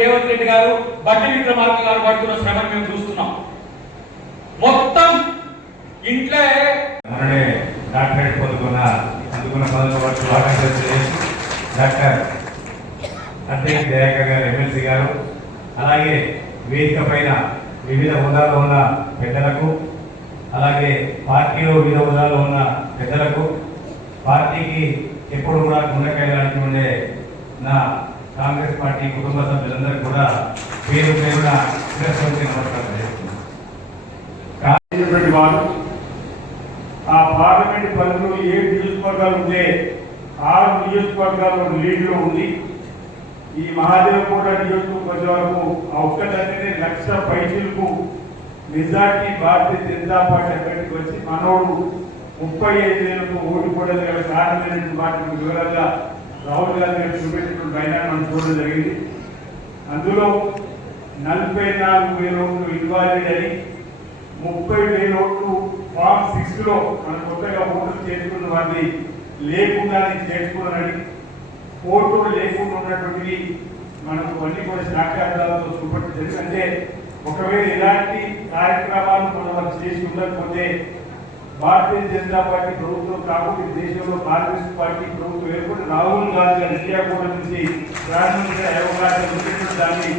రేవంత్ రెడ్డి గారు, బట్టి విక్రమార్క గారు పడుతున్న శ్రమను మేము చూస్తున్నాం. మొత్తం ఇంట్లో డాక్టరేట్ అందుకున్న డాక్టర్ అద్దేశ్ దయాకర్ గారు ఎమ్మెల్సీ గారు, అలాగే వేదిక పైన వివిధ హోదాలో ఉన్న పెద్దలకు, అలాగే పార్టీలో వివిధ హోదాలో ఉన్న పెద్దలకు, పార్టీకి ఎప్పుడు కూడా గుండెకాయలాంటి ఉండే నా కాంగ్రెస్ పార్టీ కుటుంబ సభ్యులందరూ కూడా పేరు పేరున నమస్కారం చేస్తున్నాను. ఆ పార్లమెంట్ పరిధిలో 7 నియోజకవర్గాలు ఉంటే 6 నియోజకవర్గాల్లో లీడ్లో ఉంది. ఈ మహాదేవకోట నియోజకవర్గం వరకు ఆ ఒక్క దగ్గరే 1,00,000 పైచీలకు మెజార్టీ భారతీయ జనతా పార్టీ అక్కడికి వచ్చి మనోడు 35,000కు ఓడిపోవడానికి గల కారణమైనటువంటి వాటిని వివరంగా రాహుల్ గాంధీ గారు చూపెట్టినటువంటి బయనాన్ని మనం చూడడం జరిగింది. అందులో 44,000 ఓట్లు ఇన్వాలిడ్ అని, 30,000 ఓట్లు ఫామ్ 6లో మన కొత్తగా ఓట్లు చేసుకున్న వారిని లేకుండానే చేసుకున్నారని, ఓట్లు లేకుండా ఉన్నటువంటివి మనకు అన్ని కూడా సాక్ష్యాధారాలతో చూపెట్టడం. అంటే ఒకవేళ ఇలాంటి కార్యక్రమాలు మనం చేసి ఉండకపోతే భారతీయ జనతా పార్టీ ప్రభుత్వం కాకుండా దేశంలో కాంగ్రెస్ పార్టీ ప్రభుత్వం ఏర్పడి రాహుల్ గాంధీ గారు ఇండియా కూడా నుంచి ప్రధానమంత్రి అయ్యే దాన్ని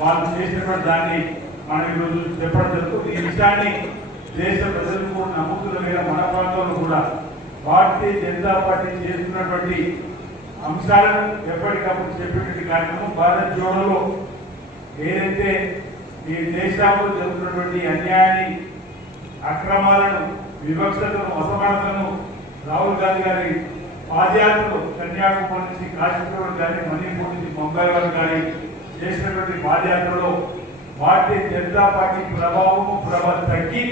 వాళ్ళు చేసినటువంటి దాన్ని మనం ఈరోజు చెప్పడం జరుగుతుంది. ఈ విషయాన్ని దేశ ప్రజలు కూడా నమ్ముతున్న మీద మన ప్రాంతంలో కూడా భారతీయ జనతా పార్టీ చేస్తున్నటువంటి అంశాలను ఎప్పటికప్పుడు చెప్పేటువంటి కార్యక్రమం భారత్ జోడలో ఏదైతే ఈ దేశంలో జరుగుతున్నటువంటి అన్యాయాన్ని, అక్రమాలను, వివక్షతను, అసమానతను రాహుల్ గాంధీ గారి పాదయాత్రలు కన్యాకుమారి నుంచి కాశ్మీర్ కానీ, మణిపూర్ నుంచి ముంబై వరకు కానీ చేసినటువంటి పాదయాత్రలో భారతీయ జనతా పార్టీ ప్రభావం తగ్గి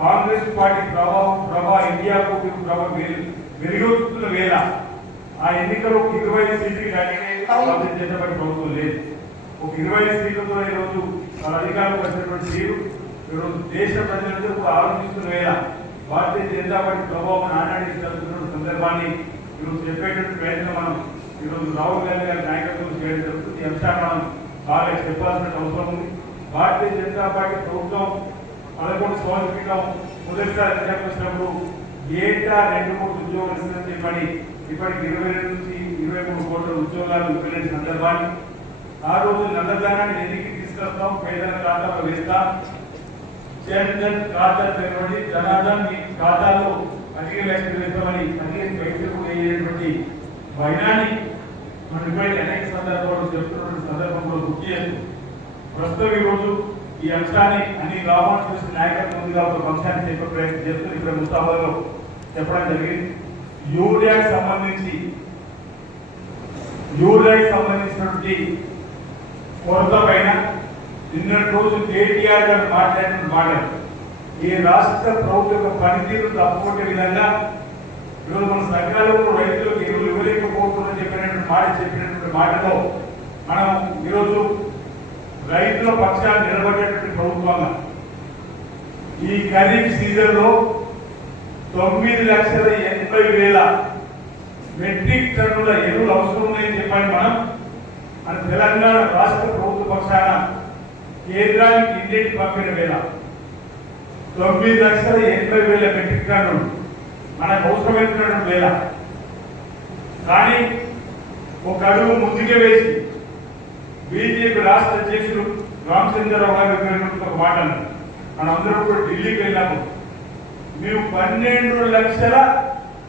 కాంగ్రెస్ పార్టీ ప్రభావం ఇండియా కూటమి ప్రభావం మెరుగుతున్న వేళ ఆ ఎన్నికలు 20 సీట్లు కానీ భారతీయ జనతా పార్టీ ప్రభుత్వం లేదు. ఒక 20 సీట్లతో ఈరోజు వాళ్ళ అధికారంలో వచ్చినటువంటి తీరు ఈరోజు దేశ ప్రజలందరూ ఆలోచిస్తున్న వేళ భారతీయ జనతా పార్టీ ప్రభావం నానాడికి జరుగుతున్న సందర్భాన్ని ఈరోజు చెప్పేటువంటి ప్రయత్నం మనం ఈరోజు రాహుల్ గాంధీ గారి నాయకత్వం చేయడం జరుగుతుంది. ఈ అంశాన్ని మనం బాగా చెప్పాల్సిన అవసరం ఉంది. భారతీయ జనతా పార్టీ ప్రభుత్వం 11 సంవత్సరాల క్రితం మొదటిసారి అధికారంలో వచ్చినప్పుడు ఏటా 2-3 ఉద్యోగాలు ఇస్తుందని చెప్పని ఇప్పటికి 22 నుంచి 23 కోట్ల ఉద్యోగాలు ఇవ్వలేని సందర్భాన్ని, ఆ రోజు నల్లధనాన్ని ఎన్నికి తీసుకొస్తాం, పేదల ఖాతాలో వేస్తాం, జన్ ఖాతా తెరవండి, జనార్దన్ మీ ఖాతాలో 15 లక్షలు వేస్తామని 15 పైసలు వేయటువంటి వైనాన్ని మనం ఇప్పటికీ అనేక సందర్భాల్లో చెప్తున్నటువంటి సందర్భంలో గుర్తు చేస్తూ ప్రస్తుతం ఈరోజు ఈ అంశాన్ని అన్ని గ్రామాలు చూసిన నాయకత్వం ముందుగా ఒక అంశాన్ని చెప్పే ప్రయత్నం చేస్తూ ఇక్కడ ముస్తాబాలో చెప్పడం జరిగింది. యూరియాకి సంబంధించినటువంటి కొరత పైన నిన్నటి రోజు కేటీఆర్ గారు మాట్లాడిన మాటలు ఈ రాష్ట్ర ప్రభుత్వ పనితీరు తప్పుకొట్టే విధంగా ఈరోజు మన సకాలంలో రైతులకు ఎరువులు ఇవ్వలేకపోతుందని చెప్పినటువంటి మాటలో మనం ఈరోజు రైతుల పక్షాన్ని నిలబడేటువంటి ప్రభుత్వంగా ఈ ఖరీఫ్ సీజన్లో 9,80,000 మెట్రిక్ టన్నుల ఎరువులు అవసరం ఉన్నాయని చెప్పని మన తెలంగాణ రాష్ట్ర ప్రభుత్వ పక్షాన కేంద్రానికి ఇంటికి పంపిన వేళ 9,80,000 మెట్రిక్ టన్నులు మనకు అవసరమైనటువంటి వేళ. కానీ ఒక అడుగు ముందుకే వేసి బీజేపీ రాష్ట్ర అధ్యక్షులు రామచంద్రరావు గారు ఒక మాట మనందరం కూడా ఢిల్లీకి వెళ్ళాము. మేము 12 లక్షల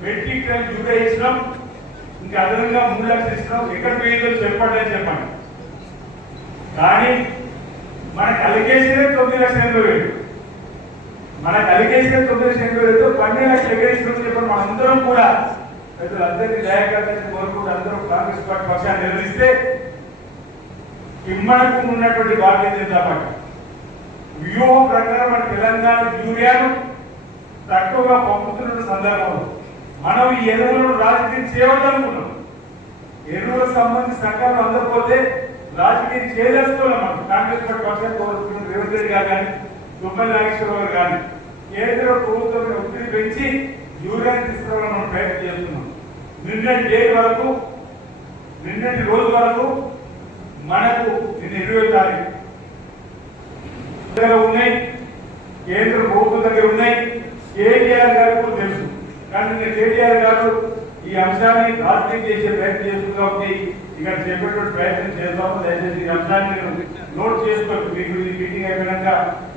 మెట్రిక్ టన్ యూరియా ఇచ్చినాం, ఇంకా అదనంగా 3 లక్షలు ఇచ్చినాం, ఎక్కడ పోయిందో చెప్పండి అని చెప్పండి. కానీ మనకు అలిగేషన్ 9,80,000, మనకు అలిగేషన్ 9,80,000తో 12 లక్షలు ఎగరేసినామని చెప్పండి. మనందరం కూడా పెద్దలందరికీ దయాకర్తని కోరుకుంటూ అందరూ కాంగ్రెస్ పార్టీ పక్షాన్ని నిర్వహిస్తే కిమ్మనకు ఉన్నటువంటి భారతీయ జనతా పార్టీ వ్యూహం ప్రకారం మన తెలంగాణ యూరియాను తక్కువగా పంపుతున్న సందర్భంలో మనం ఈ ఎరువులను రాజకీయం చేయవద్దనుకున్నాం. ఎరువులకు సంబంధించి సకాలం అందకపోతే రాజకీయం చేయదలుచుకోవాలి. మనం కాంగ్రెస్ పార్టీ పక్షాన్ని కోరుతున్న రేవంత్ రెడ్డి గారు కానీ, తుమ్మల నాగేశ్వరరావు గారు కానీ కేంద్ర ప్రభుత్వం ఒత్తిడి పెంచి యూరియాని తీసుకురావాలని మనం ప్రయత్నం చేస్తున్నాం. నిన్నటి రోజు వరకు మనకు నిన్న 20వ తారీఖు దగ్గర ఉన్నాయి, కేంద్ర ప్రభుత్వం దగ్గర ఉన్నాయి, కేటీఆర్ గారికి కూడా తెలుసు. కానీ నిన్న కేటీఆర్ గారు ఈ అంశాన్ని రాజకీయం చేసే ప్రయత్నం చేస్తుంది కాబట్టి ఇక్కడ చెప్పేటువంటి ప్రయత్నం చేస్తాము. దయచేసి ఈ అంశాన్ని నేను నోట్ చేసుకోవచ్చు. మీకు ఈ మీటింగ్ అయిపోయినాక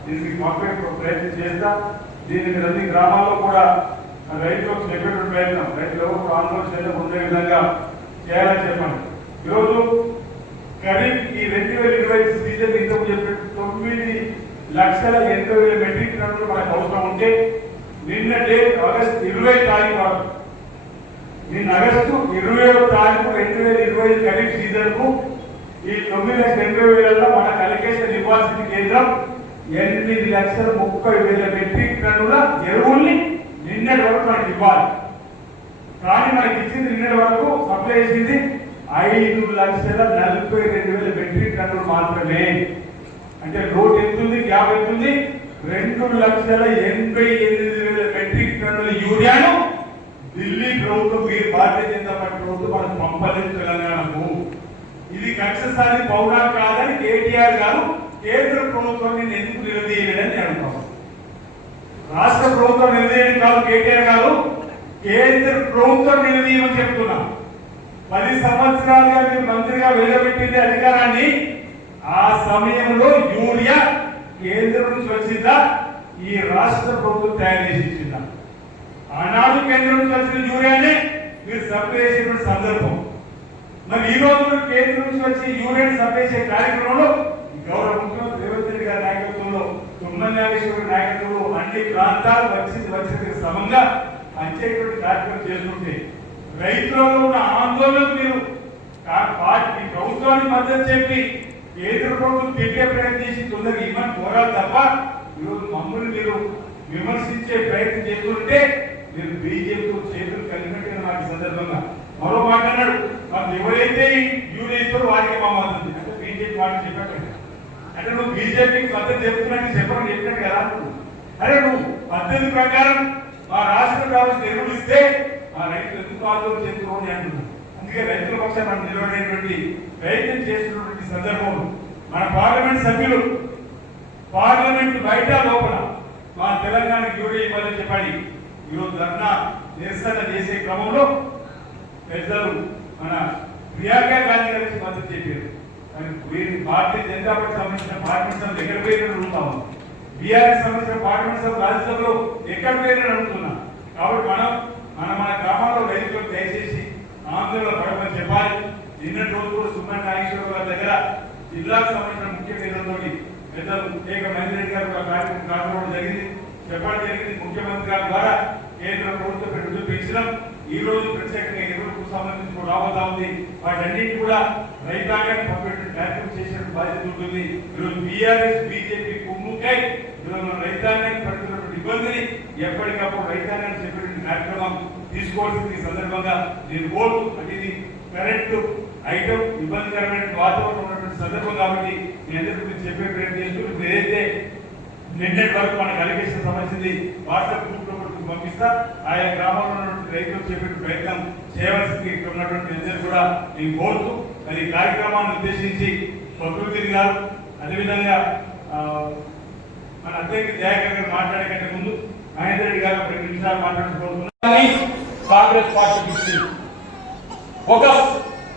దీనికి పంపే ప్రయత్నం చేస్తా. దీన్ని మీరు అన్ని గ్రామాల్లో కూడా రైతులకు చెప్పేటువంటి ప్రయత్నం, రైతులు ఎవరు ఆందోళన చేయడం ఉండే విధంగా చేయాలని చెప్పండి. ఈరోజు ఖరీఫ్ ఈ 2020 సీజన్ ఇంతకు చెప్పినట్టు 9,80,000 మెట్రిక్ టన్నులు మనకు అవసరం ఉంటే నిన్న డేట్ ఆగస్టు 20 తారీఖు వరకు, నిన్న ఆగస్టు 20వ తారీఖు 2020 ఖరీఫ్ సీజన్ కు ఈ 9,80,000 మనకు అలికేషన్ ఇవ్వాల్సిన కేంద్రం 8,30,000 మెట్రిక్ టన్నుల ఎరువుల్ని నిన్నటి వరకు మనకి ఇవ్వాలి. కానీ మనకి ఇచ్చింది నిన్నటి వరకు సప్లై చేసింది 5,42,000 మెట్రిక్ టన్నులు మాత్రమే. అంటే లోటు ఎంతుంది, గ్యాప్ ఎంతుంది? 2,88,000 మెట్రిక్ టన్నుల యూరియాను ఢిల్లీ ప్రభుత్వం, మీరు భారతీయ జనతా పార్టీ ప్రభుత్వం మనకు పంపలేదు తెలంగాణకు. ఇది కక్షసారి పౌరా కాదని కేటీఆర్ గారు కేంద్ర ప్రభుత్వాన్ని ఎందుకు నిలదీయలేదని అడుగుతాం. రాష్ట్ర ప్రభుత్వం నిలదీయడం కాదు కేటీఆర్ గారు, కేంద్ర ప్రభుత్వం నిలదీయమని చెప్తున్నాం. 10 సంవత్సరాలుగా మీరు మంత్రిగా వెలువబెట్టింది అధికారాన్ని. ఆ సమయంలో యూరియా కేంద్రం నుంచి వచ్చిందా, ఈ రాష్ట్ర ప్రభుత్వం తయారు చేసి ఇచ్చిందా? ఆనాడు కేంద్రం నుంచి వచ్చిన యూరియానే మీరు సప్లై చేసినటువంటి సందర్భం. మరి ఈ రోజు కేంద్రం నుంచి వచ్చి యూరియాని సప్లై చేసే కార్యక్రమంలో గౌరవ ముఖ్యమంత్రి రేవంత్ రెడ్డి గారి నాయకత్వంలో, తుమ్మల నాగేశ్వర నాయకత్వంలో అన్ని ప్రాంతాలు వచ్చిన సమంగా పంచేటువంటి కార్యక్రమం చేస్తుంటే రైతులలో ఉన్న ఆందోళనకు మీరు పార్టీ ప్రభుత్వానికి మద్దతు చెప్పి కేంద్ర ప్రభుత్వం పెట్టే ప్రయత్నం చేసి తొందరగా ఇమ్మని కోరాలి తప్ప ఈరోజు మమ్మల్ని మీరు విమర్శించే ప్రయత్నం చేస్తుంటే మీరు బీజేపీతో చేతులు కలిగినట్టుగా నాకు సందర్భంగా మరో మాట అన్నాడు. మాకు ఎవరైతే యూరియా ఇస్తారో వారికి మా మద్దతు, అంటే బీజేపీ మాట చెప్పాడు. అంటే నువ్వు బీజేపీకి మద్దతు చెప్తున్నట్టు చెప్పినట్టు కదా. అరే నువ్వు పద్ధతి ప్రకారం మా రాష్ట్రం కావాల్సిన ఎరువులు ఇస్తే ఆ రైతులు ఎందుకు ఆందోళన చేస్తున్నామని అంటున్నాం. అందుకే రైతుల పక్షాన మనం నిలబడేటువంటి ప్రయత్నం చేస్తున్నటువంటి సందర్భంలో మన పార్లమెంట్ సభ్యులు పార్లమెంట్ బయట లోపల మా తెలంగాణకి యూరియా ఇవ్వాలని చెప్పండి ఈరోజు ధర్నా నిరసన చేసే క్రమంలో పెద్దలు మన ప్రియాంక గాంధీ గారికి మద్దతు చెప్పారు. కానీ భారతీయ జనతా పార్టీ సంబంధించిన పార్లమెంట్ సభ్యులు ఎక్కడ పోయినట్టు అడుగుతాము, బీఆర్ఎస్ సంబంధించిన పార్లమెంట్ సభ రాజ్యసభలో ఎక్కడ పోయినట్టు అడుగుతున్నా. కాబట్టి మన గ్రామాల్లో రైతులకు దయచేసి ఆందోళన పడమని చెప్పాలి. నిన్నటి రోజు కూడా సుమన్ నాగేశ్వర గారి దగ్గర జిల్లాకు సంబంధించిన ముఖ్య నేతలతో పెద్దలు ఏక మందిరెడ్డి గారు ఒక కార్యక్రమం కాకపోవడం జరిగింది, చెప్పడం జరిగింది. ముఖ్యమంత్రి గారి ద్వారా కేంద్ర ప్రభుత్వం నిధులు పెంచడం, ఈ రోజు ప్రత్యేకంగా ఎరువులకు సంబంధించి కూడా రాబోతా ఉంది. వాటన్నిటి కూడా రైతాంగాన్ని పంపేటువంటి కార్యక్రమం చేసినట్టు బాధ్యత ఉంటుంది. ఈరోజు బీఆర్ఎస్ బీజేపీ కుమ్ముకై ఈరోజు రైతాంగాన్ని పడుతున్నటువంటి ఇబ్బందిని ఎప్పటికప్పుడు రైతాంగాన్ని చెప్పేటువంటి కార్యక్రమం తీసుకోవాల్సింది. ఈ సందర్భంగా నేను కోరుతూ, అంటే ఇది కరెక్ట్ ఐటమ్, ఇబ్బందికరమైన వాతావరణం ఉన్నటువంటి సందర్భం కాబట్టి మీ అందరికీ చెప్పే ప్రయత్నం చేస్తూ ఇప్పుడు ఏదైతే నిన్నటి వరకు మనకు అలిగేషన్ సంబంధించింది వాట్సాప్ గ్రూప్ లో పంపిస్తా. ఆయా గ్రామంలో ఉన్నటువంటి రైతులకు చెప్పే ప్రయత్నం చేయవలసింది ఇక్కడ ఉన్నటువంటి అందరూ కూడా నేను కోరుతూ, మరి ఈ కార్యక్రమాన్ని ఉద్దేశించి ప్రకృతి గారు, అదేవిధంగా మన అధ్యక్షుడు దయాకర్ గారు మాట్లాడే కంటే ముందు మహేందర్ రెడ్డి గారు 2 నిమిషాలు మాట్లాడుకోవాలనుకుంటున్నారు. కాంగ్రెస్ పార్టీ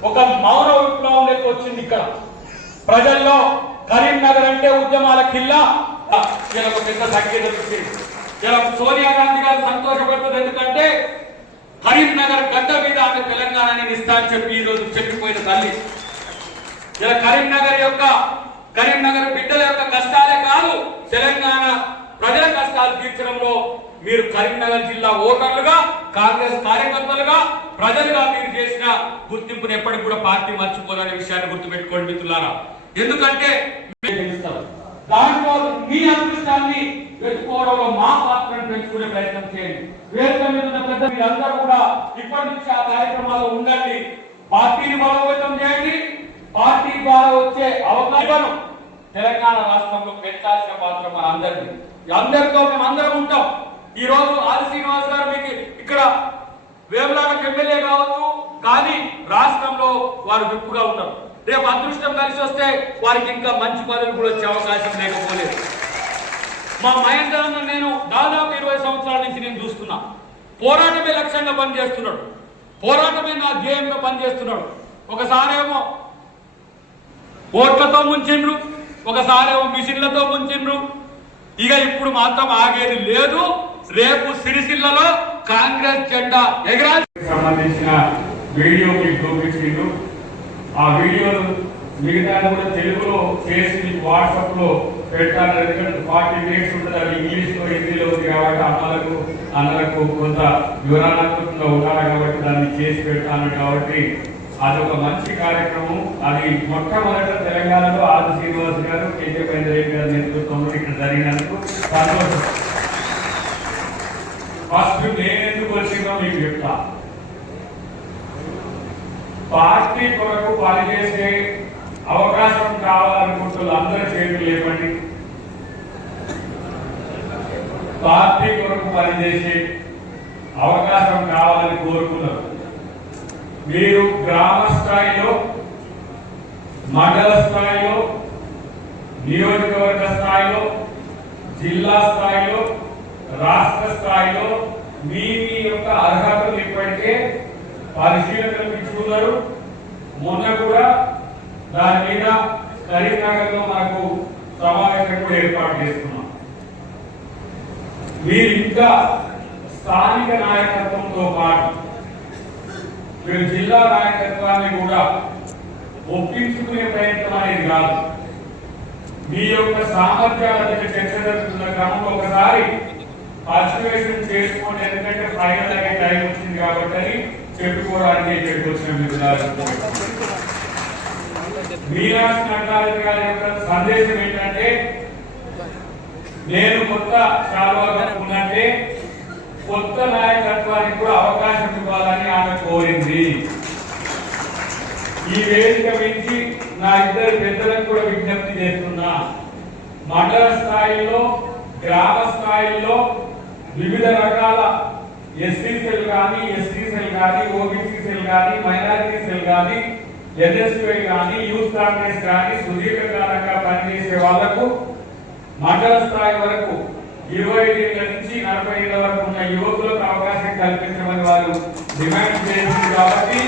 ఒక మౌన విప్లవం లెక్క వచ్చింది. ఇక్కడ ప్రజల్లో కరీంనగర్ అంటే ఉద్యమాల కిల్లా ఒక పెద్ద సంకేతం ఇచ్చింది. ఇలా సోనియా గాంధీ గారు సంతోషపడుతుంది. ఎందుకంటే కరీంనగర్ గడ్డ మీద ఆమె తెలంగాణని ఇస్తా అని చెప్పి ఈ రోజు చెప్పిపోయిన తల్లి. ఇలా కరీంనగర్ బిడ్డల యొక్క కష్టాలే కాదు, తెలంగాణ ప్రజల కష్టాలు తీర్చడంలో మీరు కరీంనగర్ జిల్లా ఓటర్లుగా, కాంగ్రెస్ కార్యకర్తలుగా, ప్రజలుగా మీరు చేసిన గుర్తింపును ఎప్పటికి కూడా పార్టీ మర్చిపోదనే విషయాన్ని గుర్తుపెట్టుకోండి మిత్రులారా. ఎందుకంటే దాంట్లో మీ అదృష్టాన్ని వెతుకోవడంలో మా పాత్రను పెంచుకునే ప్రయత్నం చేయండి. వేదిక మీద ఉన్న పెద్ద మీరందరూ కూడా ఇప్పటి నుంచి ఆ కార్యక్రమాల్లో ఉండండి. పార్టీని బలోపేతం చేయండి. పార్టీ ద్వారా వచ్చే అవకాశాలను తెలంగాణ రాష్ట్రంలో పెంచాల్సిన పాత్ర మన అందరితో మేము అందరం ఉంటాం. ఈ రోజు ఆది శ్రీనివాస్ గారు మీకు ఇక్కడ వేములవాడకు ఎమ్మెల్యే కావచ్చు, కానీ రాష్ట్రంలో వారు విప్పుగా ఉన్నారు. రేపు అదృష్టం కలిసి వస్తే వారికి ఇంకా మంచి పదవులు కూడా వచ్చే అవకాశం లేకపోలేదు. మా మహేంద్రన్న నేను దాదాపు 20 సంవత్సరాల నుంచి నేను చూస్తున్నా. పోరాటమే లక్ష్యంగా పనిచేస్తున్నాడు, పోరాటమే నా ధ్యేయంగా పనిచేస్తున్నాడు. ఒకసారేమో ఓట్లతో ముంచిండ్రు, ఒకసారేమో మిషన్లతో ముంచిండ్రు. ఇక ఇప్పుడు మాత్రం ఆగేది లేదు. రేపు సిరిసిల్లలో కాంగ్రెస్ జెండా ఎగరాలి. సంబంధించిన వీడియో మీకు చూపించిండు. ఆ వీడియో మిగతా కూడా తెలుగులో చేసి వాట్సాప్ లో పెట్టాలి. ఎందుకంటే 40 మినిట్స్ ఉంటుంది, అది ఇంగ్లీష్ లో హిందీలో ఉంది కాబట్టి అన్నలకు కొంత వివరణాత్మకంగా ఉండాలి కాబట్టి దాన్ని చేసి పెట్టాను. కాబట్టి అదొక మంచి కార్యక్రమం. అది మొట్టమొదట తెలంగాణలో ఆది శ్రీనివాస్ గారు, కేకే రెడ్డి గారి నేతృత్వంలో ఇక్కడ జరిగినందుకు సంతోషం. ఫస్ట్ నేనెందుకు వచ్చిందో మీకు చెప్తా. పార్టీ కొరకు పనిచేసే అవకాశం కావాలనుకుంటున్న అందరి చేతులు లేవండి. పార్టీ కొరకు పనిచేసే అవకాశం కావాలని కోరుకున్నారు. మీరు గ్రామ స్థాయిలో, మండల స్థాయిలో, నియోజకవర్గ స్థాయిలో, జిల్లా స్థాయిలో, రాష్ట్ర స్థాయిలో మీ యొక్క అర్హతలు ఇప్పటికే పరిశీలనలు ఇచ్చుకున్నారు. మొన్న కూడా దాని మీద కరీంనగర్లో మనకు సమావేశం కూడా ఏర్పాటు చేస్తున్నాం. మీరు ఇంకా స్థానిక నాయకత్వంతో పాటు మీరు జిల్లా నాయకత్వాన్ని కూడా ఒప్పించుకునే ప్రయత్నం అనేది కాదు. మీ యొక్క సామర్థ్యాల దగ్గర చర్చ జరుగుతున్న క్రమంలో ఒకసారి పర్సివేషన్ చేసుకోండి. ఎందుకంటే ఫైనల్ అయ్యే టైం వచ్చింది కాబట్టి అని చెప్పుకోవడానికి ఇక్కడికి వచ్చిన మిత్రులారు. మీనాక్షి నటరాజు గారి యొక్క సందేశం ఏంటంటే, నేను కొత్త శాలువా ఉన్నట్టే కొత్త నాయకత్వానికి కూడా అవకాశం ఇవ్వాలని ఆమె కోరింది. ఈ వేదిక నుంచి నా ఇద్దరు పెద్దలకు కూడా విజ్ఞప్తి చేస్తున్నా. మండల స్థాయిలో, గ్రామ స్థాయిలో వివిధ రకాల ఎస్సీ సెల్ కానీ, ఎస్టీ సెల్ కానీ, ఓబీసీ సెల్ కానీ, మైనారిటీ సెల్ కానీ, ఎన్ఎస్పీ కానీ, యూత్ కాంగ్రెస్ కానీ సుదీర్ఘకాలంగా పనిచేసే వాళ్లకు మండల స్థాయి వరకు 25 ఏళ్ల నుంచి 40 ఏళ్ల వరకు ఉన్న యువకులకు అవకాశం కల్పించమని వారు డిమాండ్ చేసింది. కాబట్టి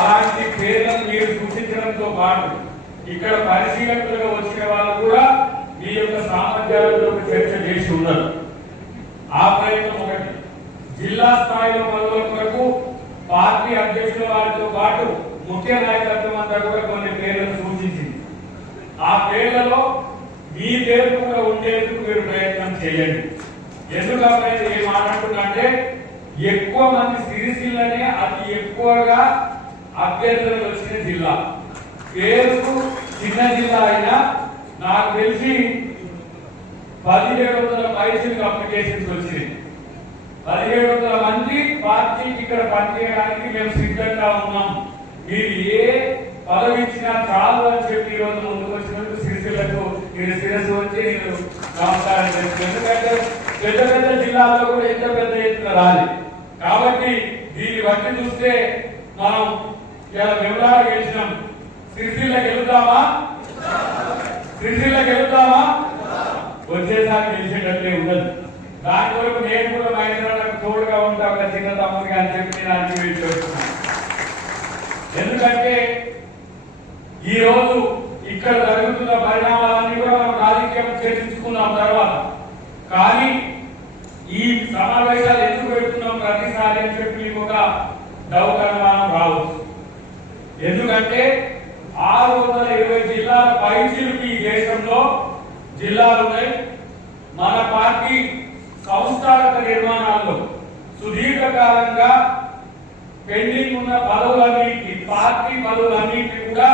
అలాంటి పేర్లను మీరు సూచించడంతో పాటు ఇక్కడ పరిశీలకులుగా వచ్చిన వాళ్ళు కూడా మీ యొక్క సామర్థ్యాలతో చర్చ చేసి ఉన్నారు. ఆ ప్రయత్నం ఒకటి. జిల్లా స్థాయిలో పదవుల కొరకు పార్టీ అధ్యక్షుల వారితో పాటు ముఖ్య నాయకత్వం అంతా కూడా కొన్ని పేర్లను సూచించింది. ఆ పేర్లలో మీ పేరు కూడా ఉండేందుకు మీరు ప్రయత్నం చేయండి. ఎందుకంటే ఏం మాట్లాడుతుందంటే, ఎక్కువ మంది సిరిసిల్లనే అతి ఎక్కువగా అభ్యర్థులు వచ్చిన జిల్లా. పేరుకు చిన్న జిల్లా అయినా నాకు తెలిసి 1700 పైసలకు అప్లికేషన్స్ వచ్చినాయి. 1700 మంది పార్టీకి ఇక్కడ పనిచేయడానికి మేము సిద్ధంగా ఉన్నాం. మీరు ఏ పదవి ఇచ్చినా చాలు అని చెప్పి ఈ రోజు ముందుకు వచ్చినందుకు సిరిసిల్లకు మీరు శిరస్సు వచ్చి నేను నమస్కారం చేస్తున్నాను. ఎందుకంటే పెద్ద పెద్ద జిల్లాల్లో కూడా ఎంత పెద్ద ఎత్తున రాలి. కాబట్టి దీన్ని బట్టి చూస్తే మనం ఇలా వివరాలు గెలిచినాం. సిరిసిల్లకు వెళ్తామా? సిరిసిల్లకు వెళ్తామా? వచ్చేసారి గెలిచేటట్లే ఉండదు. దాని వరకు నేను కూడా మహేంద్రకు తోడుగా ఉంటా, ఒక చిన్న తమ్ముడిగా అని చెప్పి నేను అన్ని చేస్తున్నాను. ఎందుకంటే ఈ రోజు ఇక్కడ జరుగుతున్న పరిణామాలన్నీ కూడా మనం రాజకీయం చర్చించుకున్నాం తర్వాత. కానీ ఈ సమావేశాలు ఎందుకు పెడుతున్నాం ప్రతిసారి అని చెప్పి మీకు ఒక డౌట్ అనుమానం రావచ్చు. ఎందుకంటే 620 జిల్లాల పైచిలుకు ఈ దేశంలో జిల్లాలు ఉన్నాయి. మన పార్టీ సంస్థాగత నిర్మాణాల్లో సుదీర్ఘకాలంగా పెండింగ్ ఉన్న పదవులన్నింటినీ, పార్టీ పదవులన్నింటినీ కూడా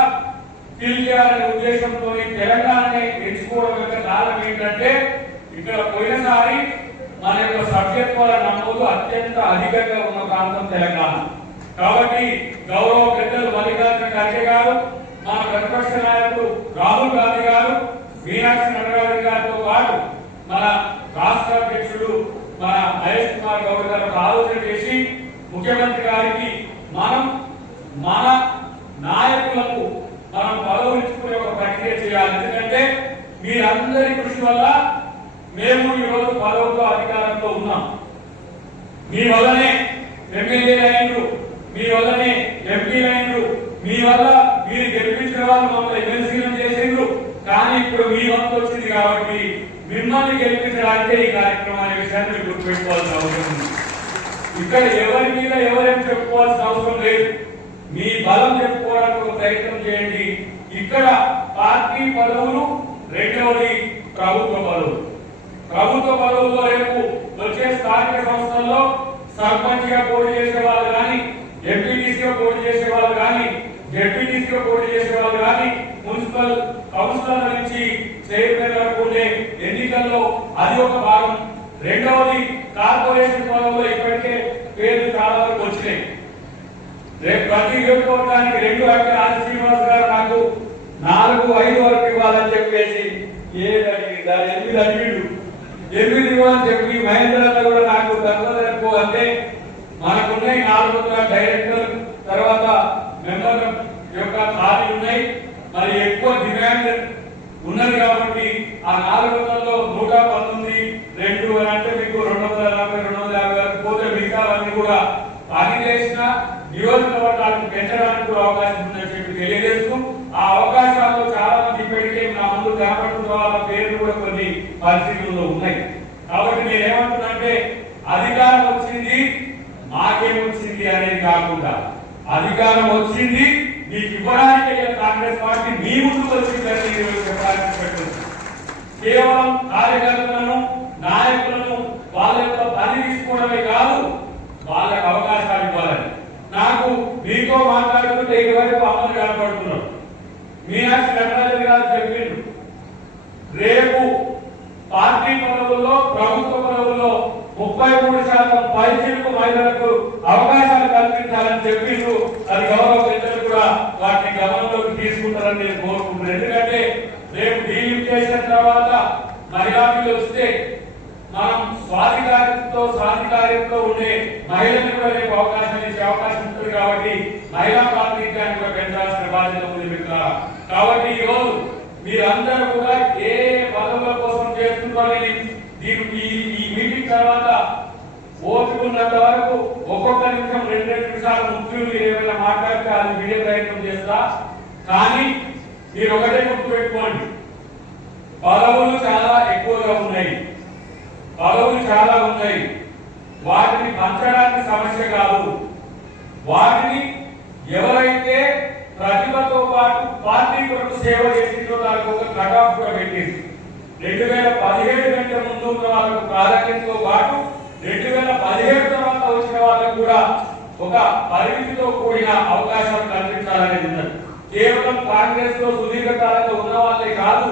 ఫిల్ చేయాలనే ఉద్దేశంతో తెలంగాణని ఎంచుకోవడం యొక్క కారణం ఏంటంటే, ఇక్కడ పోయినసారి మన యొక్క సభ్యత్వాల నమోదు అత్యంత అధికంగా ఉన్న ప్రాంతం తెలంగాణ. కాబట్టి గౌరవ పెద్దలు మల్లికార్జున ఖర్గే గారు, మన ప్రతిపక్ష నాయకుడు రాహుల్ గాంధీ గారు, మీనాక్షి నటరాజన్ గారితో పాటు మన రాష్ట్ర అధ్యక్షుడు మన మహేష్ కుమార్ గౌడ్ గారు ఆలోచన చేసి ముఖ్యమంత్రి గారికి మనం మన నాయకులకు మన మీరందరి కృషి వల్ల మేము ఈరోజు పదవుతో అధికారంలో ఉన్నాం. మీ వల్లనే ఎమ్మెల్యే అయినరు, మీ వల్లనే ఎంపీ అయినరు, మీ వల్ల మీరు గెలిపించిన వాళ్ళు మమ్మల్ని ఎమ్మెల్సీలను చేసిండ్రు. కానీ ఇప్పుడు మీ వంతు వచ్చింది కాబట్టి మిమ్మల్ని గెలిపించడానికే ఈ కార్యక్రమం అనే విషయాన్ని మీరు గుర్తుపెట్టుకోవాల్సిన అవసరం ఉంది. ఇక్కడ ఎవరి మీద ఎవరేం చెప్పుకోవాల్సిన అవసరం లేదు. మీ బలం చెప్పుకోవడానికి ఒక ప్రయత్నం చేయండి. ఇక్కడ పార్టీ పదవులు, రెండవది ప్రభుత్వ పదవులు. ప్రభుత్వ పదవుల్లో రేపు వచ్చే స్థానిక సంస్థల్లో సర్పంచ్ గా పోటీ చేసే వాళ్ళు కానీ, ఎంపీటీసీగా పోటీ చేసే వాళ్ళు కానీ, జెడ్పీటీసీగా పోటీ చేసే వాళ్ళు కానీ, మున్సిపల్ కౌన్సిలర్ నుంచి చైర్మన్ వరకు ఉండే ఎన్నికల్లో అది ఒక భాగం. రెండవది కార్పొరేషన్ పదవుల్లో ఇప్పటికే పేర్లు చాలా వరకు వచ్చినాయి. రేపు ప్రతి నియోజకవర్గానికి 2 అంటే ఆది శ్రీనివాస్ గారు నాకు 4-5 వరకు ఇవ్వాలని చెప్పేసి 8 అడిగిడు. 8 ఇవ్వాలని చెప్పి మహేంద్ర కూడా నాకు తక్కువ అంటే మనకున్నాయి 400 డైరెక్టర్, తర్వాత మెంబర్ యొక్క ఖాళీ ఉన్నాయి. మరి ఎక్కువ డిమాండ్ ఉన్నది కాబట్టి ఆ 400లో 119, 2 అని అంటే మీకు 240, 250 వరకు పోతే మిగతావన్నీ కూడా పని చేసిన నియోజకవర్గాలకు పెంచడానికి కూడా అవకాశం ఉందని చెప్పి తెలియజేస్తూ, ఆ అవకాశాల్లో చాలా మంది ఇప్పటికే నా ముందు చేపడుతున్న వాళ్ళ పేర్లు కూడా కొన్ని పరిస్థితుల్లో ఉన్నాయి. కాబట్టి నేను ఏమంటున్నానంటే అధికారం వచ్చింది మాకేమొచ్చింది అనేది కాకుండా, అధికారం వచ్చింది మీకు ఇవ్వడానికి కాంగ్రెస్ పార్టీ మీ ముందుకు వచ్చిందని చెప్పాల్సి కేవలం కార్యకర్తలను, నాయకులను వాళ్ళ యొక్క పని తీసుకోవడమే కాదు, వాళ్ళకి అవకాశాలు ఇవ్వాలని. నాకు మీతో మాట్లాడుతుంటే ఇటువైపు అమలు కనపడుతున్నాం. మీనాక్షి నటరాజన్ గారు చెప్పిండు, రేపు పార్టీ పదవుల్లో, ప్రభుత్వ పదవుల్లో 33% పైచిలకు మహిళలకు అవకాశాలు కల్పించాలని చెప్పిండు. అది గౌరవ పెద్దలు కూడా వాటిని గమనంలోకి తీసుకుంటారని నేను కోరుకుంటున్నాను. ఎందుకంటే రేపు డీలిమిటేషన్ తర్వాత మహిళా బిల్లు వస్తే మనం సాధికారితో ఉండే మహిళలకు కూడా రేపు అవకాశం ఇచ్చే అవకాశం ఉంటుంది. కాబట్టి మహిళా ప్రాతినిధ్యాన్ని కూడా పెంచాల్సిన బాధ్యత ఉంది మిత్రులారా. కాబట్టి ఈ రోజు మీరందరూ కూడా ఏ పదవుల కోసం చేస్తున్నారని ఈ మీటింగ్ తర్వాత ఓపికన్నంత వరకు ఒక్కొక్క నిమిషం 2 నిమిషాలు ముఖ్యులు ఏమైనా మాట్లాడితే అది మీడియా ప్రయత్నం చేస్తా. కానీ మీరు ఒకటే గుర్తుపెట్టుకోండి, పదవులు చాలా ఎక్కువగా ఉన్నాయి, పదవులు చాలా ఉన్నాయి. వాటిని పంచడానికి సమస్య కాదు. వాటిని ఎవరైతే ప్రతిభతో పాటు పార్టీ కొరకు సేవ చేసిందో దానికి ఒక కటాఫ్ కూడా పెట్టింది. 2017 కంటే ముందు ఉన్న వాళ్ళకు ప్రాధాన్యతతో పాటు 2017 తర్వాత వచ్చిన వాళ్ళకు కూడా ఒక పరిమితితో కూడిన అవకాశాలు కల్పించాలనేది ఉన్నది. కేవలం కాంగ్రెస్ లో సుదీర్ఘకాలంలో ఉన్న వాళ్ళే కాదు,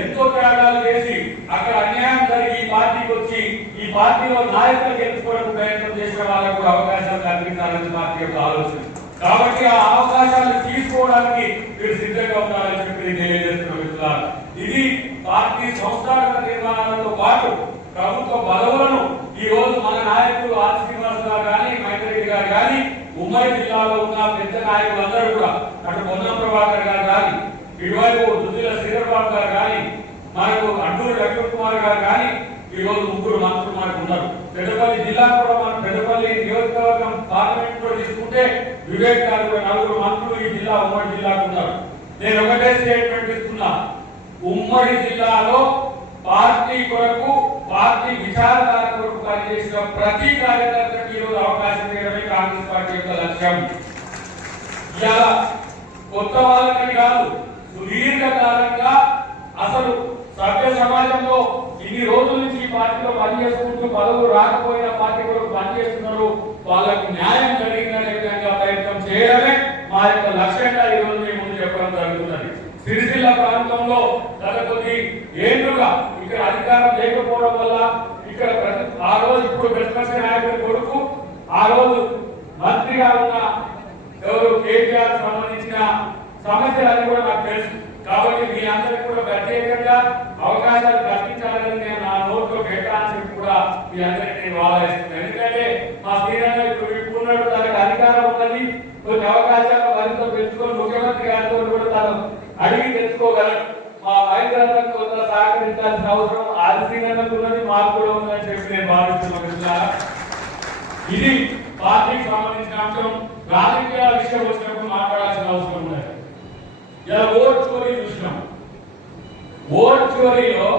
ఎంతో త్యాగాలు చేసి అక్కడ అన్యాయం జరిగి ఈ పార్టీకి వచ్చి ఈ పార్టీలో నాయకులు గెలుచుకోవడానికి ప్రయత్నం చేసిన వాళ్ళకు అవకాశాలు కల్పించాలని పార్టీ యొక్క ఆలోచన. కాబట్టి ఆ అవకాశాలు తీసుకోవడానికి మీరు సిద్ధంగా ఉండాలని చెప్పి తెలియజేస్తున్నారు. ఇది పార్టీ సంస్థాగత నిర్మాణాలతో పాటు ప్రభుత్వ పదవులను ఈ రోజు మన నాయకులు ఆర్ శ్రీనివాస్ గారు కానీ, మైత్రెడ్డి గారు కానీ, ఉమ్మడి జిల్లాలో ఉన్న పెద్ద నాయకులందరూ కూడా అటు పొన్నం ప్రభాకర్ గారు కానీ, ఇటువైపు దుద్దిల శ్రీధర్బాబు గారు కానీ, మనకు అడ్డూరు వెంకట కుమార్ గారు కానీ, ఈ రోజు 3 మంత్రులు మనకు ఉన్నారు. పెద్దపల్లి జిల్లా కూడా మన పెద్దపల్లి నియోజకవర్గం పార్లమెంట్ లో తీసుకుంటే వివేక్ గారు కూడా 4 మంత్రులు ఈ జిల్లా ఉమ్మడి జిల్లాకు ఉన్నారు. నేను ఒకటే స్టేట్మెంట్ ఇస్తున్నా, ఉమ్మడి జిల్లాలో పార్టీ కొరకు, పార్టీ విచారధార కొరకు పనిచేసిన ప్రతి కార్యకర్తకి ఈరోజు అవకాశం ఇవ్వడమే కాంగ్రెస్ పార్టీ యొక్క లక్ష్యం. ఇలా కొత్త వాళ్ళని కాదు, సుదీర్ఘకాలంగా అసలు సభ్య సమాజంలో ఇన్ని రోజుల నుంచి ఈ పార్టీలో పనిచేసుకుంటూ పదవులు రాకపోయినా పార్టీ కొరకు పనిచేస్తున్నారు, వాళ్ళకు న్యాయం జరిగిందనే విధంగా ప్రయత్నం చేయడమే మా యొక్క లక్ష్యంగా ఈ రోజు మీ ముందు చెప్పడం జరుగుతున్నది. సిరిసిల్ల ప్రాంతంలో గత కొద్ది ఏళ్లుగా ఇక్కడ అధికారం లేకపోవడం వల్ల ఇక్కడ ఆ రోజు ఇప్పుడు ప్రతిపక్ష నాయకుడి కొడుకు ఆ రోజు మంత్రిగా ఉన్న ఎవరు కేటీఆర్ సంబంధించిన సమస్యలన్నీ కూడా నాకు తెలుసు. కాబట్టి మీ అందరికీ కూడా ప్రత్యేకంగా అవకాశాలు కల్పించాలని నేను నా నోట్లో పెట్టాలని చెప్పి కూడా మీ అందరికీ నేను వాదిస్తున్నాను. ఎందుకంటే మా శ్రీరంగ ఇప్పుడున్నాడు, తనకు అధికారం ఉన్నది, కొన్ని అవకాశాలు మరింత పెంచుకొని ముఖ్యమంత్రి గారితో కూడా తను అడిగి తెచ్చుకోగలరు. మా హైదరాబాద్ సహకరించాల్సిన అవసరం ఆదిశీలనకు ఉన్నది, మాకు కూడా ఉందని చెప్పి నేను భావిస్తున్నాను. ఇది పార్టీకి సంబంధించిన అంశం. రాజకీయాల విషయం వచ్చినప్పుడు మాట్లాడాల్సిన అవసరం ఉన్నది. ఇలా ఓట్ చోరీ చూసినాం. ఓట్ చోరీలో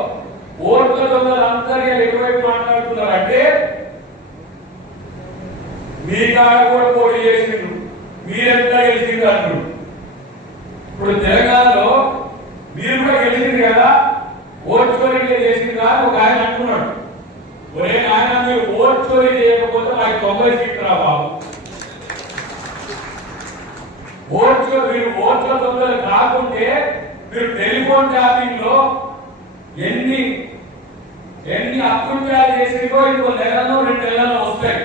ఓట్ల దొంగలు అందరికీ ఎటువైపు మాట్లాడుతున్నారు అంటే, మీ కాడ కూడా పోటీ చేసిండ్రు, మీరెంతా గెలిచిండ్రు అంటారు. ఇప్పుడు తెలంగాణలో మీరు కూడా గెలిచింది కదా, ఓట్ చోరీ చేసింది అని ఒక ఆయన అంటున్నాడు. ఒరే ఆయన, మీరు ఓట్ చోరీ చేయకపోతే నాకు 90 సీట్లు రా బాబు. మీరు ఓట్ల దొంగలు కాకుంటే మీరు టెలిఫోన్ ట్యాపింగ్ లో ఎన్ని అకృత్యాలు చేసిందో ఇంకో నెలలో 2 నెలల్లో వస్తాయి.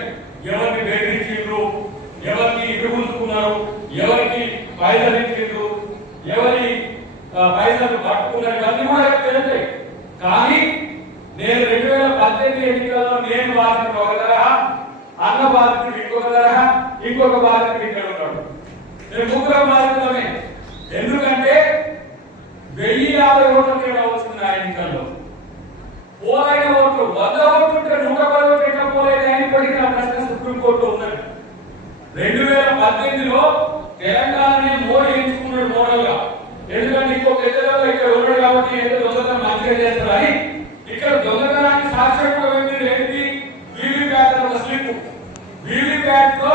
ఎవరిని బెదిరించిండ్రు, ఎవరిని ఇరుగుతున్నారు, ఎవరికి పైసలు ఇచ్చిండ్రు, ఎవరి పైసలు పట్టుకున్నారు, ఇవన్నీ కూడా తెలుస్తాయి. కానీ నేను 2018 ఎన్నికల్లో నేను బాధితుడు ఒక తరహా, అన్న బాధితుడు ఇంకొక తరహా, ఇంకొక బాధితుడు ఇక్కడ ఉన్నాడు. నేను ముగ్గురు బాధితులమే. ఎందుకంటే 1050 ఓట్ల తేడా వచ్చింది నా ఎన్నికల్లో. పోలైన ఓట్లు 100 ఓట్లు ఉంటే 110 ఓట్లు ఎట్లా పోలేదు అని ఇప్పటికీ నా ప్రశ్న సుప్రీంకోర్టులో ఉన్నది. 2018లో తెలంగాణని మోడీ ఎంచుకున్నాడు మోడల్గా. ఎందుకంటే ఇంకొక ఎదురుగా ఇక్కడ ఉన్నాడు కాబట్టి ఏదో దొంగతనం మంచిగా చేస్తారని ఇక్కడ దొంగతనానికి సాక్ష్యంగా వెళ్ళింది ఏంటి? వీవీప్యాట్ ఒక స్లిప్. వీవీప్యాట్ లో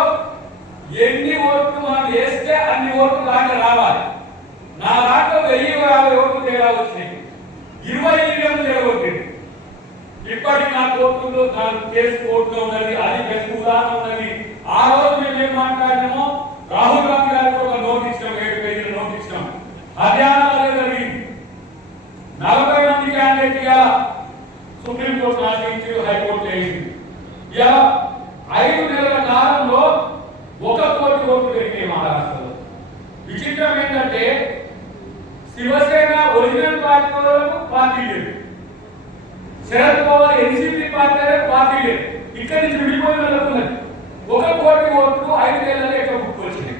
ఎన్ని ఓట్లు మనం వేస్తే అన్ని ఓట్లు దాంట్లో రావాలి. నా దాంట్లో 1050 ఓట్లు తేడా వచ్చినాయి. 20 ఈవీఎంలు జరగొట్టింది. ఇప్పటికి నా కోర్టులో కేసు కోర్టులో ఉన్నది. అది బెస్ట్ ఉదాహరణ ఉన్నది. ఆ రోజు మేము ఏం మాట్లాడినామో రాహుల్ గాంధీ గారికి ఒక నోట్ ఇచ్చాం, 7 పేజీల నోట్ ఇచ్చాం. హర్యానాలో జరిగింది. 40 మంది క్యాండిడేట్ గా సుప్రీంకోర్టు ఆశ్రయించి హైకోర్టు వేసింది. ఇలా 5 నెలల కాలంలో 1 కోటి ఓట్లు పెరిగాయి మహారాష్ట్రలో. విచిత్రం ఏంటంటే శివసేన ఒరిజినల్ పార్టీ పార్టీ లేదు, శరద్ పవార్ ఎన్సీపీ పార్టీ లేదు. ఇక్కడి నుంచి విడిపోయి వెళ్ళకున్నది. 1 కోటి ఓట్లు 5 నెలల్లో ఎక్కడ పుట్టుకొచ్చినాయి.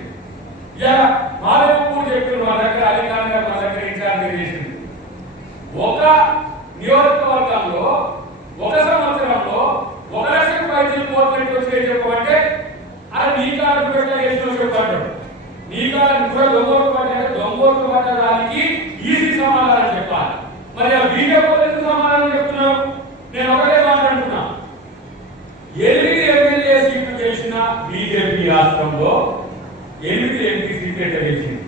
ఇలా మాధవపూర్ చెప్పిన మా దగ్గర అధికారంగా మా దగ్గర ఇన్ఛార్జ్ చేసింది. ఒక నియోజకవర్గంలో 1 సంవత్సరంలో 1 లక్ష పైసలు ఓట్లు వచ్చే చెప్పమంటే అది నీ కార్డు పెట్ట వేసిన చెప్పాడు. నీ కార్డు కూడా దొంగోట్లు పడ్డాడు. దొంగోట్లు పట్టడానికి ఈజీ సమాధానం చెప్పాలి. మరి ఆ బీజేపీ సమాధానం చెప్తున్నావు. నేను ఒకటే మాట్లాడుతున్నా, 8 ఎమ్మెల్యే సీట్లు గెలిచిన బీజేపీ రాష్ట్రంలో 8 ఎంపీ సీట్లు ఎట్లా గెలిచింది?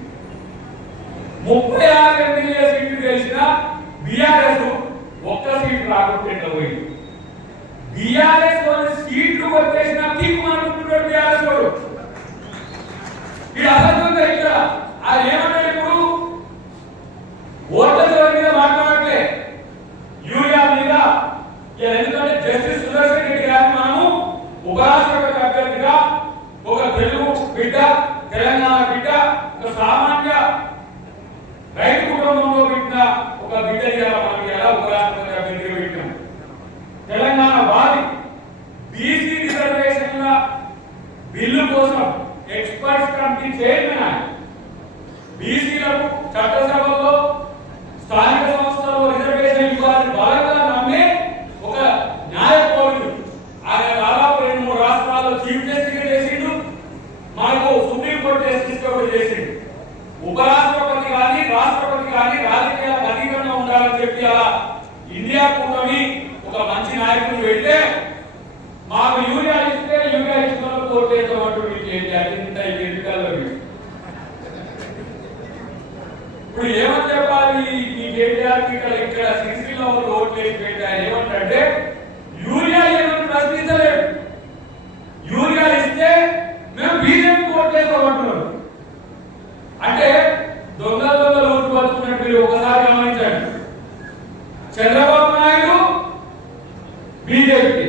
36 ఎమ్మెల్యే సీట్లు గెలిచిన బీఆర్ఎస్ 1 సీటు రాకుండా ఎట్లా పోయింది? బీఆర్ఎస్ సీట్లు కొట్టేసిన తీర్పు అనుకుంటున్నాడు బీఆర్ఎస్ వాడు. ఇది అసలు ఇక్కడ అది ఏమన్నాడు? ఇప్పుడు ఓట్ల చోరీ మీద మాట్లాడట్లే, యూరియా మీద. ఎందుకంటే జస్టిస్ సుదర్శన్ రెడ్డి గారిని మనము ఉపరాష్ట్రపతి అభ్యర్థిగా, ఒక తెలుగు బిడ్డ, తెలంగాణ బిడ్డ, ఒక సామాన్య రైతు కుటుంబంలో పెట్టిన ఒక బిడ్డని మనం ఎలా ఉపరాష్ట్రపతి అభ్యర్థిగా పెట్టాం. తెలంగాణ వారి బీసీ రిజర్వేషన్ల బిల్లు కోసం ఎక్స్పర్ట్స్ కమిటీ చైర్మన్ ఆయన. బీసీలకు చట్టసభలో స్థానిక సంస్థల్లో రిజర్వేషన్ ఇవ్వాలని బలంగా నమ్మే ఒక న్యాయ కోవిడు ఆయన. దాదాపు 2-3 రాష్ట్రాల్లో చీఫ్ జస్టిస్ చేసిండు, మనకు సుప్రీంకోర్టు జస్టిస్ కూడా చేసిండు. ఉపరాష్ట్రపతి కానీ రాష్ట్రపతి కానీ రాజకీయాలకు అతీతంగా ఉండాలని చెప్పి అలా ఇండియా కూటమి ఒక మంచి నాయకుడు వెళ్తే మాకు యూరియా ఇస్తే యూరియా ఇచ్చిన కోర్టు వేస్తామంటూ ఇప్పుడు ఏమని చెప్పాలి? ఈ కేటీఆర్ ఇక్కడ సిరిసిలో ఓట్లు వేసి పెట్టారు. ఏమంటే యూరియా ఏమని ప్రశ్నించలేదు. యూరియా ఇస్తే మేము బీజేపీ ఓట్లు వేస్తామంటున్నారు. అంటే దొంగలు ఓట్లు పడుతున్నట్టు మీరు ఒకసారి గమనించండి. చంద్రబాబు నాయుడు బీజేపీ,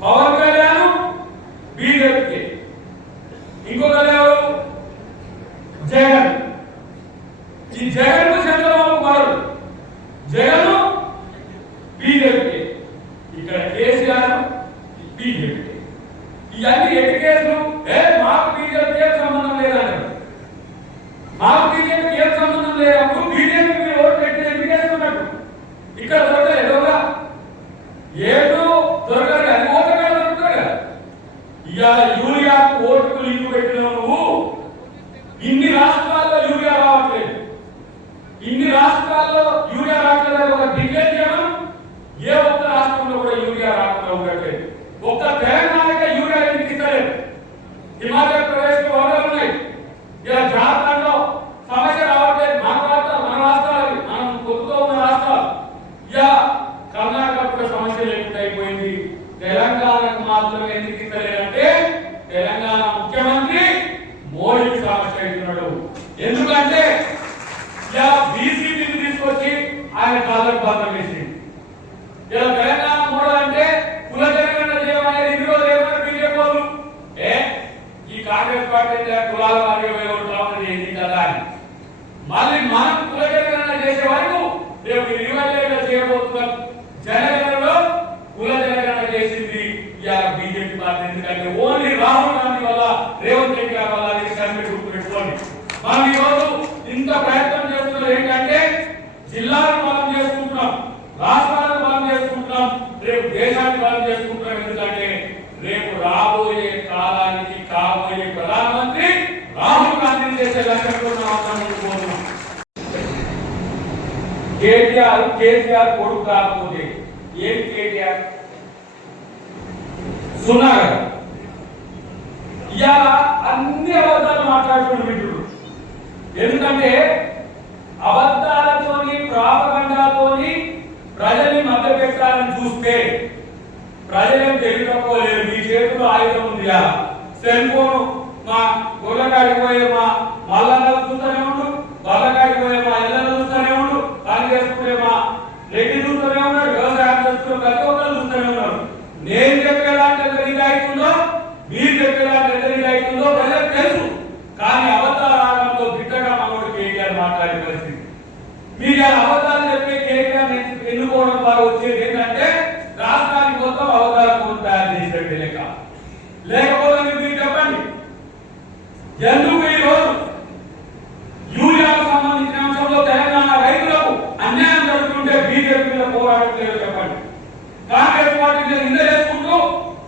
పవన్ కళ్యాణ్ బీజేపీ, ఇంకొకరు ఎవరు? జగన్. ఈ జగన్ చంద్రబాబు మరడు, జగన్ బీజేపీ, ఇక్కడ కేసీఆర్ బీజేపీ. ఇవన్నీ ఎన్ని కేసులు? మాకు బీజేపీ ఏం సంబంధం లేదంటారు. మాకు బీజేపీకి ఏం సంబంధం లేనప్పుడు బీజేపీ ఓట్లు ఎట్టి ఎందుకు వేస్తున్నట్టు ఇవాళ యూరియాకు ఓటుకు లింకు పెట్టిన నువ్వు ఇన్ని రాష్ట్రాల్లో యూరియా రావట్లేదు, ఇన్ని రాష్ట్రాల్లో యూరియా రావట్లేదు. ఒక డిక్లేర్ చేయడం ఏ ఒక్క రాష్ట్రంలో కూడా యూరియా రాకుండా ఉండట్లేదు. ఒక్క తెలంగాణకే యూరియా ఎందుకు ఇస్తలేదు? హిమాచల్ ప్రదేశ్ వనరులు ఉన్నాయి, ఇలా జార్ఖండ్లో సమస్య రావట్లేదు. మన రాష్ట్రాలు మనం కొత్తగా ఉన్న రాష్ట్రాలు, ఇలా కర్ణాటక కూడా సమస్య లేకుండా అయిపోయింది. తెలంగాణకు మాత్రం ఎందుకు ఇస్తలేదంటే తెలంగాణ ముఖ్యమంత్రి మోడీకి సమస్య అవుతున్నాడు. ఎందుకంటే ఇలా బీసీపీని తీసుకొచ్చి ఆయన కాళ్ళకు బాధ వేసింది. ఇలా తెలంగాణ మోడల్ అంటే కుల జనగణన చేయమనేది ఇందులో ఏమన్నా బీజేపీ వాళ్ళు ఈ కాంగ్రెస్ పార్టీ కులాల వారి ఏంటి కదా అని మళ్ళీ మనం కుల జనగణన చేసే వరకు రేపు రివైజ్గా చేయబోతున్నాం. జనగణనలో కుల జనగణన చేసింది ఇవాళ బీజేపీ పార్టీ. ఎందుకంటే ఓన్లీ రాహుల్ గాంధీ వల్ల, రేవంత్ రెడ్డి గారి వల్ల గుర్తుపెట్టుకోండి. మనం ఈరోజు ఇంత ప్రయత్నం చేస్తున్నది ఏంటంటే జిల్లాలను బలం చేసుకుంటున్నాం, రాష్ట్రాలను బలం చేసుకుంటున్నాం, రేపు దేశాన్ని బలం చేసుకుంటున్నాం. ఎందుకంటే రేపు రాబోయే కాలానికి కాబోయే ప్రధానమంత్రి రాహుల్ గాంధీ చేసే లక్ష్యంతో పోతున్నాం. కేసీఆర్ కొడుకు కాకపోతే ఏం కేటీఆర్ సున్నా కదా. ఇవాళ అన్ని అబద్ధాలు మాట్లాడుతున్న మిత్రుడు. ఎందుకంటే అబద్ధాలతోని ప్రాపగండాతోని ప్రజల్ని మధ్య పెట్టాలని చూస్తే ప్రజలేం తెలియకపోలేదు. మీ చేతిలో ఆయుధం ఉంది, సెల్ ఫోన్. మా గొర్రెకాడికి పోయే మా మల్లన్న చూస్తూనే ఉండు, బల్లకాడికి పోయే మా ఎల్లలు చూస్తూనే ఉండు, పని చేసుకునే మా రెడ్డి చూస్తూనే ఉన్నాడు, వ్యవసాయం చేసుకునే ప్రతి ఒక్కరు చూస్తూనే ఉన్నారు. నేను చెప్పేలాంటి ఎంత నిజాయితీ ఉందో, మీరు చెప్పేలాంటి ఎంత నిజాయితీ ఉందో ప్రజలకు తెలుసు. కానీ అబద్ధాలు ఆడడంలో దిట్టగా మనోడు కేటీఆర్ మాట్లాడే పరిస్థితి. మీరు అబద్ధాలు చెప్పే కేటీఆర్ ఎన్నుకోవడం ద్వారా వచ్చేది ఏంటంటే రాష్ట్రానికి మొత్తం అవతార కోర్టు తయారు చేసినట్టే లెక్క. లేకపోతే మీరు చెప్పండి, ఎందుకు ఈరోజు యూరియాకు సంబంధించిన అంశంలో తెలంగాణ రైతులకు అన్యాయం జరుగుతుంటే బీజేపీ మీద పోరాడట్లేదు చెప్పండి. కాంగ్రెస్ పార్టీ మీద నింద చేసుకుంటూ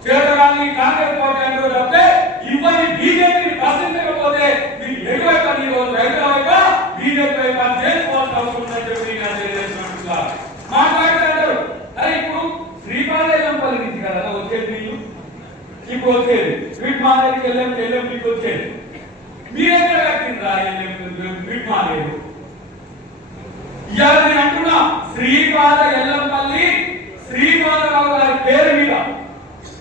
చేతగాని కాంగ్రెస్ పార్టీ అంటే తప్పితే ఇవన్నీ బీజేపీని ప్రశ్నించకపోతే మీరు ఎటువైపు ఈ రోజు రైతుల వైపు బీజేపీ వైపు చేసుకోవాల్సిన అవసరం ఉందని చెప్పి తెలియజేసినట్టుగా మాట్లాడుతారు. అరే ఇప్పుడు శ్రీపాదపల్లి నుంచి కదా వచ్చేది, నీళ్ళు ఇప్పుడు వచ్చేది స్వీట్ మానేరికి వెళ్ళాం మీకు వచ్చేది. మీరెక్కడ కట్టిందా స్వీట్ మానేరు? ఇవాళ నేను అంటున్నా, శ్రీపాద ఎల్లంపల్లి శ్రీపాదరావు గారి పేరు మీద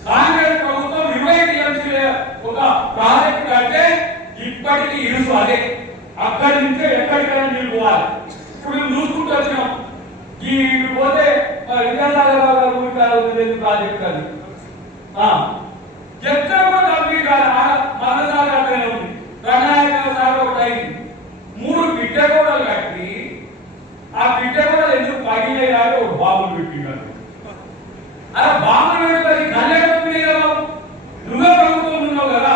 కాంగ్రెస్ ప్రభుత్వం 20 టీఎంసీ ఒక ప్రాజెక్ట్ కట్టే ఇప్పటికీ ఇరుసు అదే. అక్కడి నుంచే ఎక్కడికైనా నీళ్ళు పోవాలి. ఇప్పుడు మేము చూసుకుంటూ వచ్చినాం. ఈ పోతే విద్యాసాగరరావు గారు ఊరికి ప్రాజెక్ట్ అది ఎక్కడ కూడా కంప్లీట్ మనసాగర్ అక్కడే ఉంది. రంగనాయక సాగర్ ఒకటి అయింది. 3 బిడ్డ కూడా కట్టి ఆ బిడ్డ కూడా ఎందుకు పగిలే కాదు బాబులు పెట్టినారు. అలా బాబులు పెట్టుకొని కళ్యాణం నువ్వే ప్రభుత్వం ఉన్నావు కదా.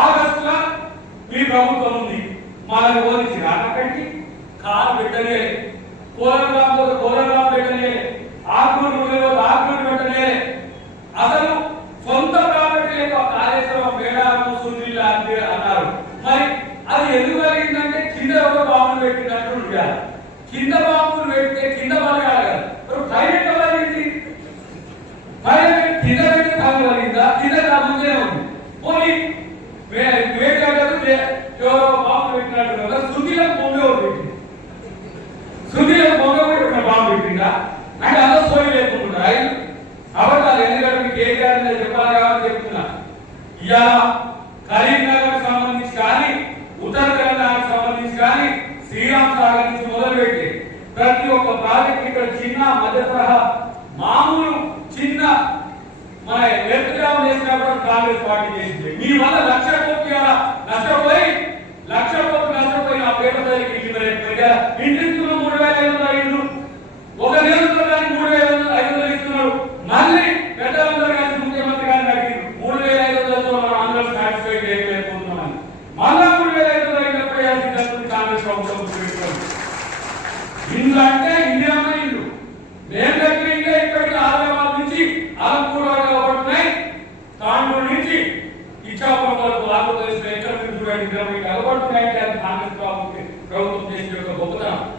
ఆగస్టులో మీ ప్రభుత్వం ఉంది, మనకు ఓదించి అక్కడికి కాలు పెట్టలే, కోలరాం పెట్టలే, ఆకులు పెట్టలే. అసలు సొంత ప్రాపర్టీ లేక కాళేశ్వరం మేడారం సుందిల్ల అన్నారు. మరి అది ఎందుకు కలిగిందంటే కింద ఒక బాంబులు పెట్టినట్టు ఉండాలి. కింద బాంబులు పెడితే కింద పలగాలి కదా, ప్రైవేట్ కలిగింది. కింద పెట్టి కాలు కలిగిందా? కింద ముందే ఉంది. పోనీ ఎవరో బాంబు పెట్టినట్టు కదా. సుందిలకు బొమ్మ ఎవరు పెట్టింది? సుందిలకు బొమ్మ కూడా బాంబు పెట్టిందా అంటే అలా సోయి లేకుండా రైలు అబద్ధాలు. ఎందుకంటే మీకు కేటీఆర్ చెప్పాలి కాబట్టి చెప్తున్నా. ఇవాళ కరీంనగర్ సంబంధించి కానీ, ఉత్తర తెలంగాణకు సంబంధించి కానీ, శ్రీరామ్ సాగర్ నుంచి మొదలుపెట్టి ప్రతి ఒక్క ప్రాజెక్ట్ ఇక్కడ చిన్న మధ్య తరహా మామూలు చిన్న మన ఎర్త్ డ్యామ్ చేసినప్పుడు కాంగ్రెస్ పార్టీ చేసింది. మీ వల్ల 1,00,000 కోట్లు నష్టపోయి 1,00,000 కోట్లు నష్టపోయి ఆ పేద ప్రజలకి ఇంటిస్తున్న 3,500 ఇళ్ళు, ఒక నియోజకవర్గానికి 3,500 ఇస్తున్నారు. మళ్ళీ పెద్దలందరూ కలిసి ముఖ్యమంత్రి గారిని అడిగారు 3,500తో మనం అందరం సాటిస్ఫై చేయలేకపోతున్నామని. మళ్ళా 3,500 ఇళ్ళపై కాంగ్రెస్ ప్రభుత్వం ఇల్లు అంటే ఇందిరమ్మ ఇల్లు. మేము కట్టిన ఇల్లే ఇప్పటికీ ఆదిలాబాద్ నుంచి అలంపూర్ వరకు పడుతున్నాయి. కాండూరు నుంచి 20 అలవాటు కాంగ్రెస్ ప్రభుత్వం చేసిన యొక్క గొప్పతనం